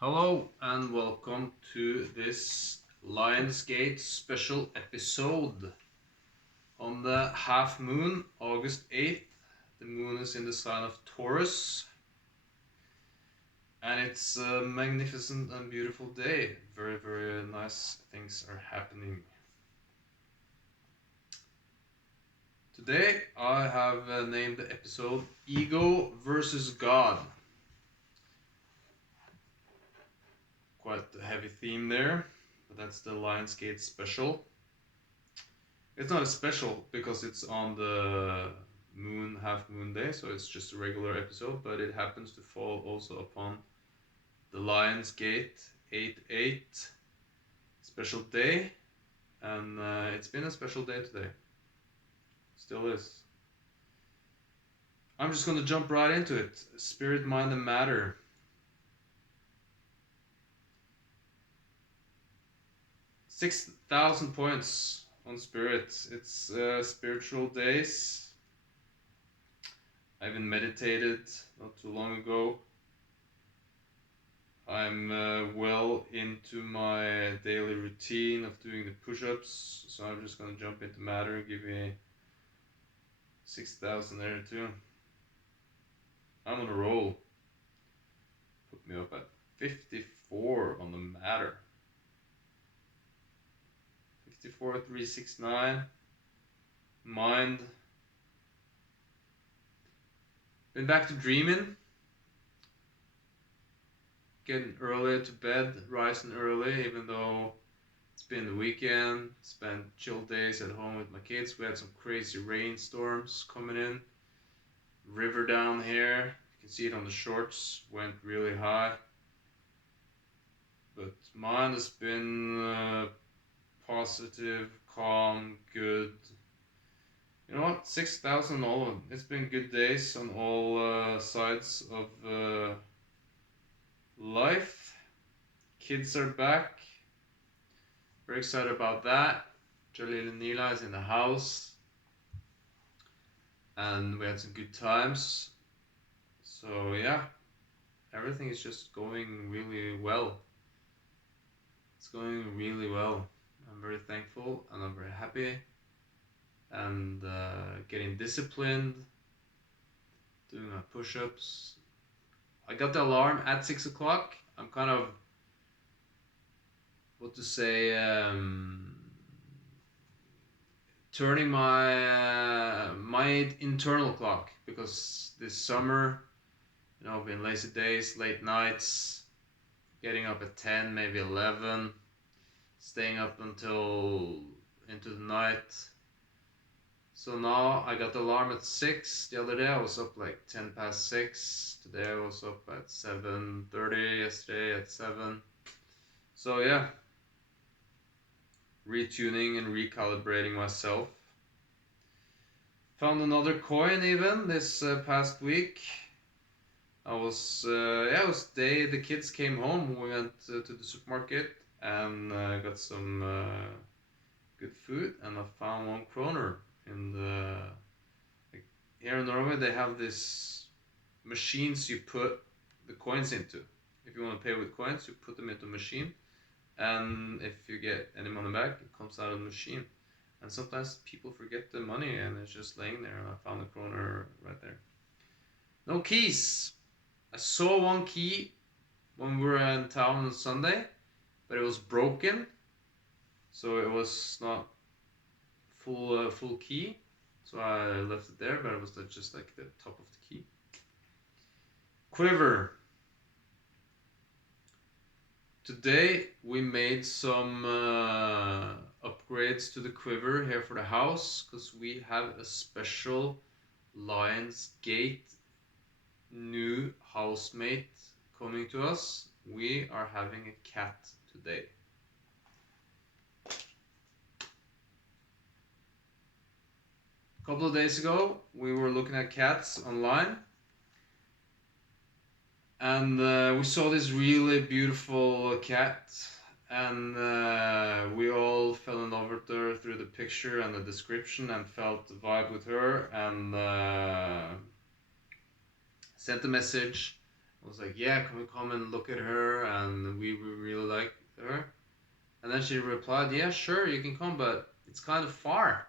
Hello and welcome to this Lionsgate special episode on the half moon, August 8th. The moon is in the sign of Taurus and it's a magnificent and beautiful day. Very nice things are happening. Today I have named the episode Ego versus God. Quite a heavy theme there, but that's the Lionsgate special. It's not a special because it's on the half moon day, so it's just a regular episode, but it happens to fall also upon the Lionsgate 8/8 special day, and it's been a special day today. Still is. I'm just gonna jump right into it. Spirit, mind, and matter. $6,000 points on spirit. It's spiritual days. I even meditated not too long ago. I'm well into my daily routine of doing the push-ups, so I'm just gonna jump into matter, give me 6,000 there too. I'm on a roll. Put me up at 54 on the matter. 54,369. Mind. Been back to dreaming. Getting earlier to bed, rising early, even though it's been the weekend. Spent chill days at home with my kids. We had some crazy rainstorms coming in. River down here, you can see it on the shorts, went really high. But mine has been positive, calm, good. You know what? 6,000 all of them. It's been good days on all sides of life. Kids are back. Very excited about that. Jalil and Nila is in the house. And we had some good times. So yeah, everything is just going really well. It's going really well. I'm very thankful and I'm very happy. And getting disciplined, doing my push-ups. I got the alarm at 6 o'clock. I'm kind of, turning my internal clock, because this summer, been lazy days, late nights, getting up at 10, maybe 11, staying up until into the night. So now I got the alarm at 6. The other day I was up like 10 past 6. Today I was up at 7:30. Yesterday at 7. So yeah, retuning and recalibrating myself. Found another coin even this past week. It was the kids came home. We went to the supermarket and got some good food, and I found 1 kroner in the, like, here in Norway they have this machines you put the coins into. If you want to pay with coins, you put them into a machine, and if you get any money back, it comes out of the machine. And sometimes people forget the money and it's just laying there, and I found a kroner right there. No keys. I saw 1 key when we were in town on Sunday, but it was broken, so it was not full key, so I left it there, but it was just like the top of the key. Quiver. Today we made some upgrades to the quiver here for the house, because we have a special Lionsgate new housemate coming to us. We are having a cat today. A couple of days ago we were looking at cats online, and we saw this really beautiful cat, and we all fell in love with her through the picture and the description, and felt the vibe with her, and sent a message I was like, yeah, can we come and look at her? And we really like her. And then she replied, yeah, sure, you can come, but it's kind of far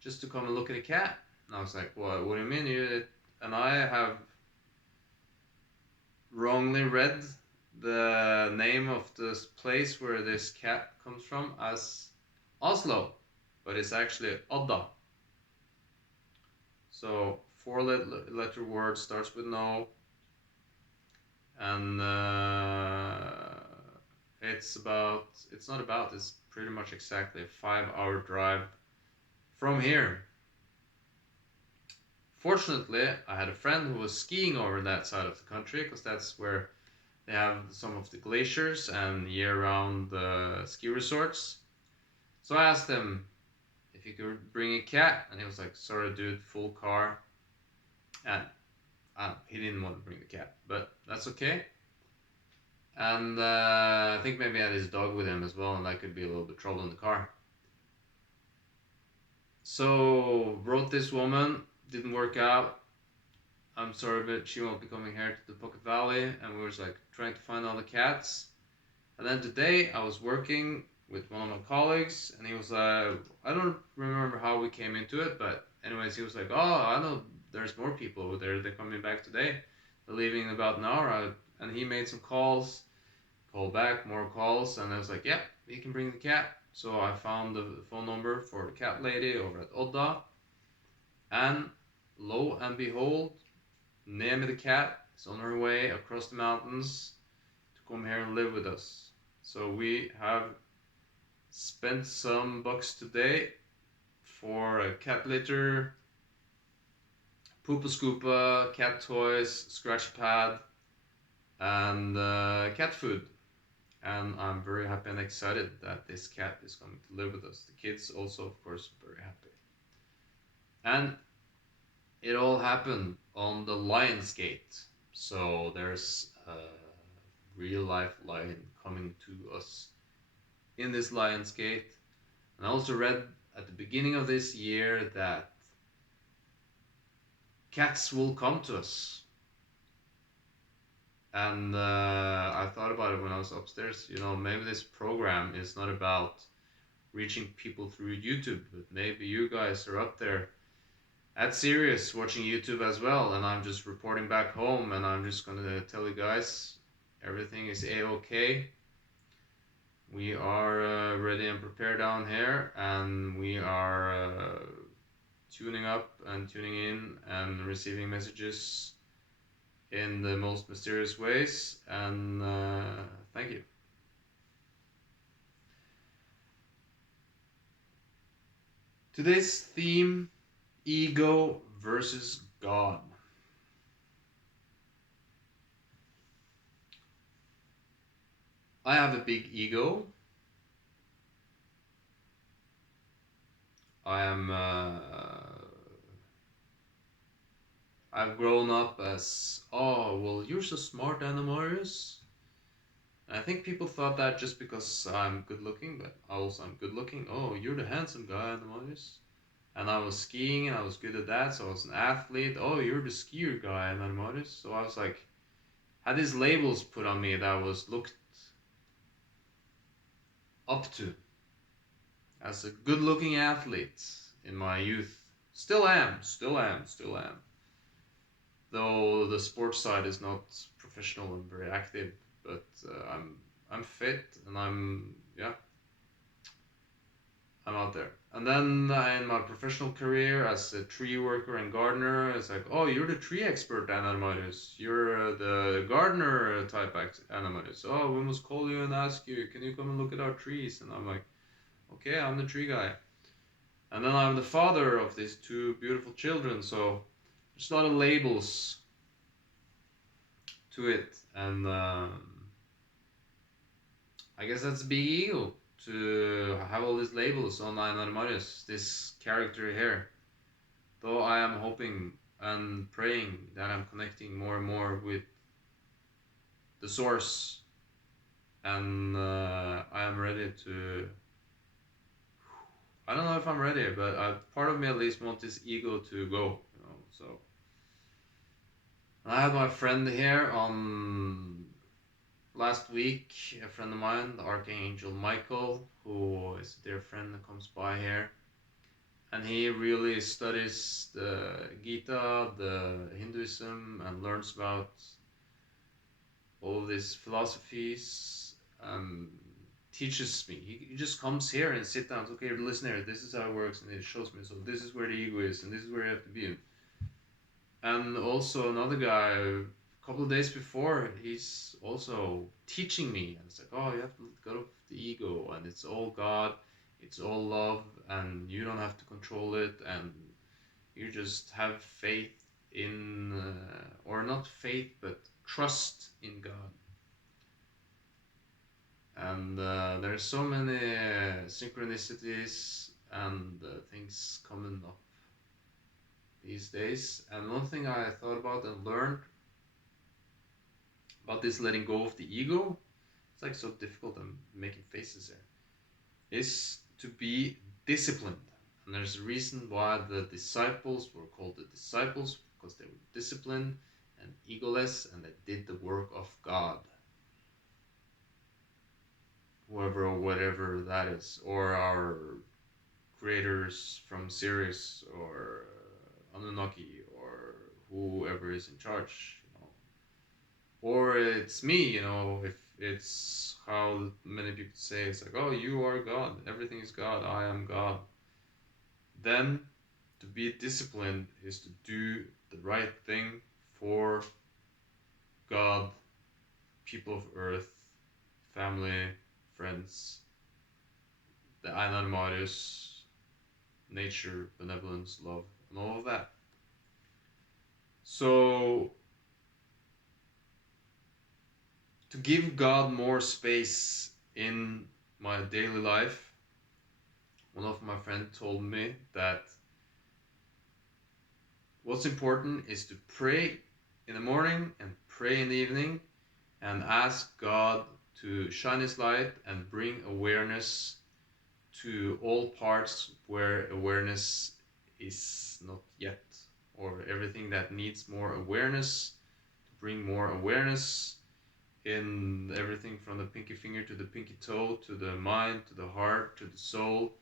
just to come and look at a cat. And I was like, what do you mean? And I have wrongly read the name of this place where this cat comes from as Oslo, but it's actually Odda. So four-letter word starts with no, and it's not about, it's pretty much exactly a 5 hour drive from here. Fortunately, I had a friend who was skiing over that side of the country because that's where they have some of the glaciers and year-round ski resorts. So I asked him if he could bring a cat, and he was like, "Sorry, dude, full car." And he didn't want to bring the cat, but that's okay. And I think maybe he had his dog with him as well, and that could be a little bit trouble in the car. So wrote this woman, didn't work out. I'm sorry, but she won't be coming here to the Pocket Valley. And we were like trying to find all the cats. And then today I was working with one of my colleagues, and he was I don't remember how we came into it, but anyways, he was like, "Oh, I know there's more people over there. They're coming back today. They're leaving in about an hour." And he made some calls, called back, more calls, and I was like, "Yeah, we can bring the cat." So I found the phone number for the cat lady over at Odda, and lo and behold, Nemi the cat is on her way across the mountains to come here and live with us. So we have spent some bucks today for a cat litter, poopa scoopa, cat toys, scratch pad, and cat food. And I'm very happy and excited that this cat is going to live with us. The kids also, of course, very happy. And it all happened on the Lion's Gate. So there's a real life lion coming to us in this Lion's Gate. And I also read at the beginning of this year that cats will come to us. And I thought about it when I was upstairs. You know, maybe this program is not about reaching people through YouTube, but maybe you guys are up there at Sirius watching YouTube as well, and I'm just reporting back home, and I'm just gonna tell you guys everything is a-okay. We are ready and prepared down here, and we are tuning up and tuning in and receiving messages in the most mysterious ways, and thank you. Today's theme: ego versus God. I have a big ego. I am I've grown up as, oh, well, you're so smart, Anamarius. I think people thought that just because I'm good looking, but also I'm good looking. Oh, you're the handsome guy, Anamarius. And I was skiing and I was good at that, so I was an athlete. Oh, you're the skier guy, Anamarius. So I was like, had these labels put on me that I was looked up to as a good looking athlete in my youth. Still am, still am, still am. Though the sports side is not professional and very active, but I'm fit and I'm out there. And then in my professional career as a tree worker and gardener, it's like, oh, you're the tree expert, Anamarius. You're the gardener type Anamarius. Oh, we must call you and ask you, can you come and look at our trees? And I'm like, okay, I'm the tree guy. And then I'm the father of these two beautiful children, so there's a lot of labels to it, and I guess that's a big ego to have all these labels on Marius, this character here. Though I am hoping and praying that I'm connecting more and more with the source, and I am ready to. I don't know if I'm ready, but part of me at least wants this ego to go. You know, so I had my friend here on last week, a friend of mine, the Archangel Michael, who is a dear friend that comes by here. And he really studies the Gita, the Hinduism, and learns about all these philosophies. Teaches me. He just comes here and sit down. Okay, listen here. This is how it works, and it shows me. So this is where the ego is, and this is where you have to be. And also another guy, a couple of days before, he's also teaching me. And it's like, oh, you have to let go of the ego, and it's all God, it's all love, and you don't have to control it, and you just have faith in, or not faith, but trust in God. And there's so many synchronicities and things coming up these days. And one thing I thought about and learned about this letting go of the ego, it's like so difficult, I'm making faces here, is to be disciplined. And there's a reason why the disciples were called the disciples, because they were disciplined and egoless, and they did the work of God, whoever or whatever that is, or our creators from Sirius, or Anunnaki, or whoever is in charge, or it's me, if it's how many people say, it's like, oh, you are God, everything is God, I am God. Then to be disciplined is to do the right thing for God, people of earth, family, friends, the Ainarmarius, nature, benevolence, love, and all of that. So to give God more space in my daily life, one of my friends told me that what's important is to pray in the morning and pray in the evening and ask God to shine His light and bring awareness to all parts where awareness is not yet, or everything that needs more awareness, to bring more awareness in everything from the pinky finger to the pinky toe, to the mind, to the heart, to the soul.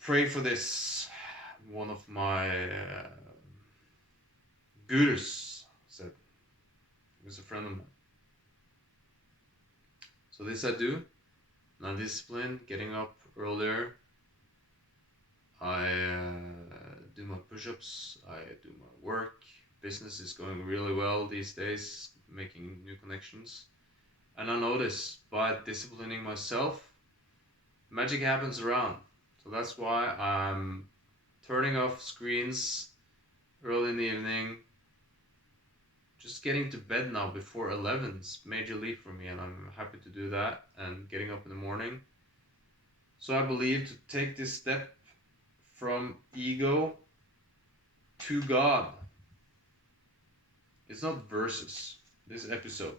Pray for this. One of my gurus said, he was a friend of mine. So this I do. Now discipline, getting up earlier. I do my push-ups. I do my work. Business is going really well these days, making new connections. And I notice by disciplining myself, magic happens around. So that's why I'm turning off screens early in the evening. Just getting to bed now before 11 is major leap for me, and I'm happy to do that, and getting up in the morning. So I believe to take this step from ego to God. It's not versus this episode.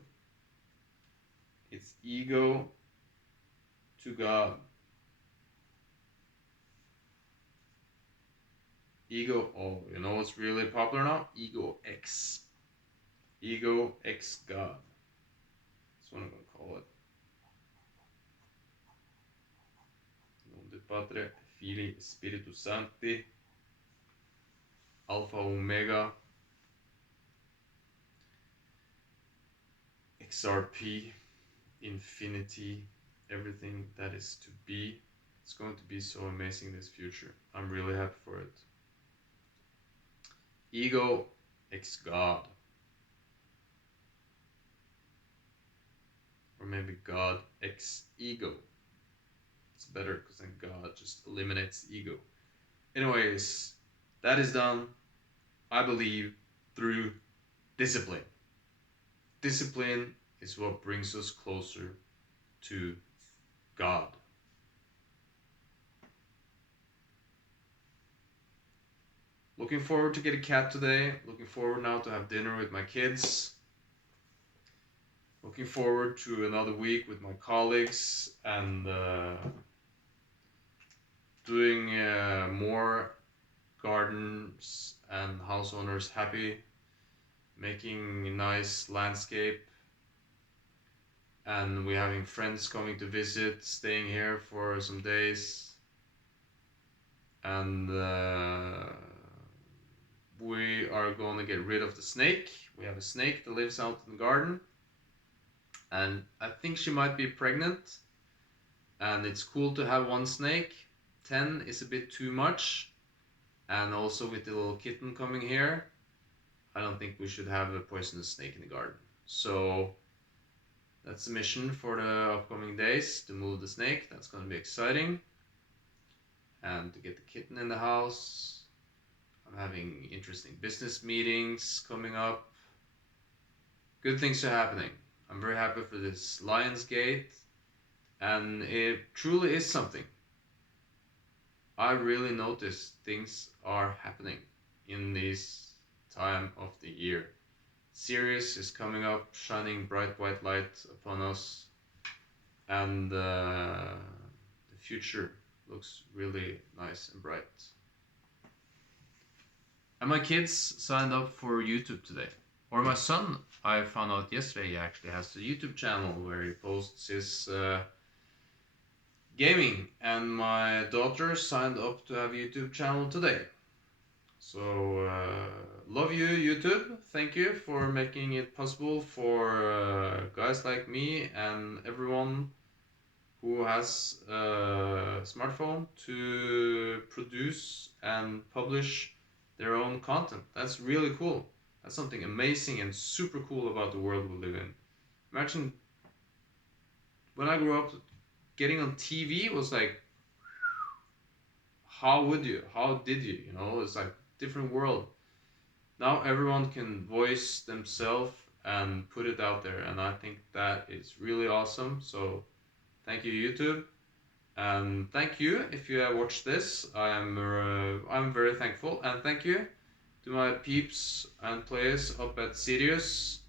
It's ego to God. Ego, oh, you know what's really popular now? Ego X. Ego X God. That's what I'm going to call it. Nom de Patre, Filii, Spiritus Sancti, Alpha Omega, XRP, infinity, everything that is to be. It's going to be so amazing this future. I'm really happy for it. Ego X God. Or maybe God X ego. It's better because then God just eliminates ego. Anyways, that is done, I believe, through discipline. Discipline is what brings us closer to God. Looking forward to get a cat today. Looking forward now to have dinner with my kids. Looking forward to another week with my colleagues and doing more gardens and house owners happy, making a nice landscape, and we're having friends coming to visit, staying here for some days, and we are going to get rid of the snake. We have a snake that lives out in the garden, and I think she might be pregnant, and it's cool to have one snake. 10 is a bit too much, and also with the little kitten coming here, I don't think we should have a poisonous snake in the garden. So that's the mission for the upcoming days, to move the snake. That's going to be exciting. And to get the kitten in the house. I'm having interesting business meetings coming up. Good things are happening. I'm very happy for this Lionsgate, and it truly is something. I really notice things are happening in this time of the year. Sirius is coming up, shining bright white light upon us, and the future looks really nice and bright. And my kids signed up for YouTube today. Or my son, I found out yesterday, he actually has a YouTube channel where he posts his gaming. And my daughter signed up to have a YouTube channel today. So, love you, YouTube. Thank you for making it possible for guys like me and everyone who has a smartphone to produce and publish their own content. That's really cool. That's something amazing and super cool about the world we live in. Imagine when I grew up, getting on TV was like, how would you? How did you? You know, it's like different world. Now everyone can voice themselves and put it out there, and I think that is really awesome. So thank you, YouTube, and thank you if you have watched this. I'm very thankful, and thank you to my peeps and players up at Sirius,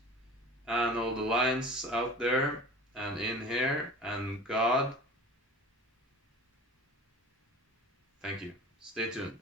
and all the lions out there and in here, and God. Thank you. Stay tuned.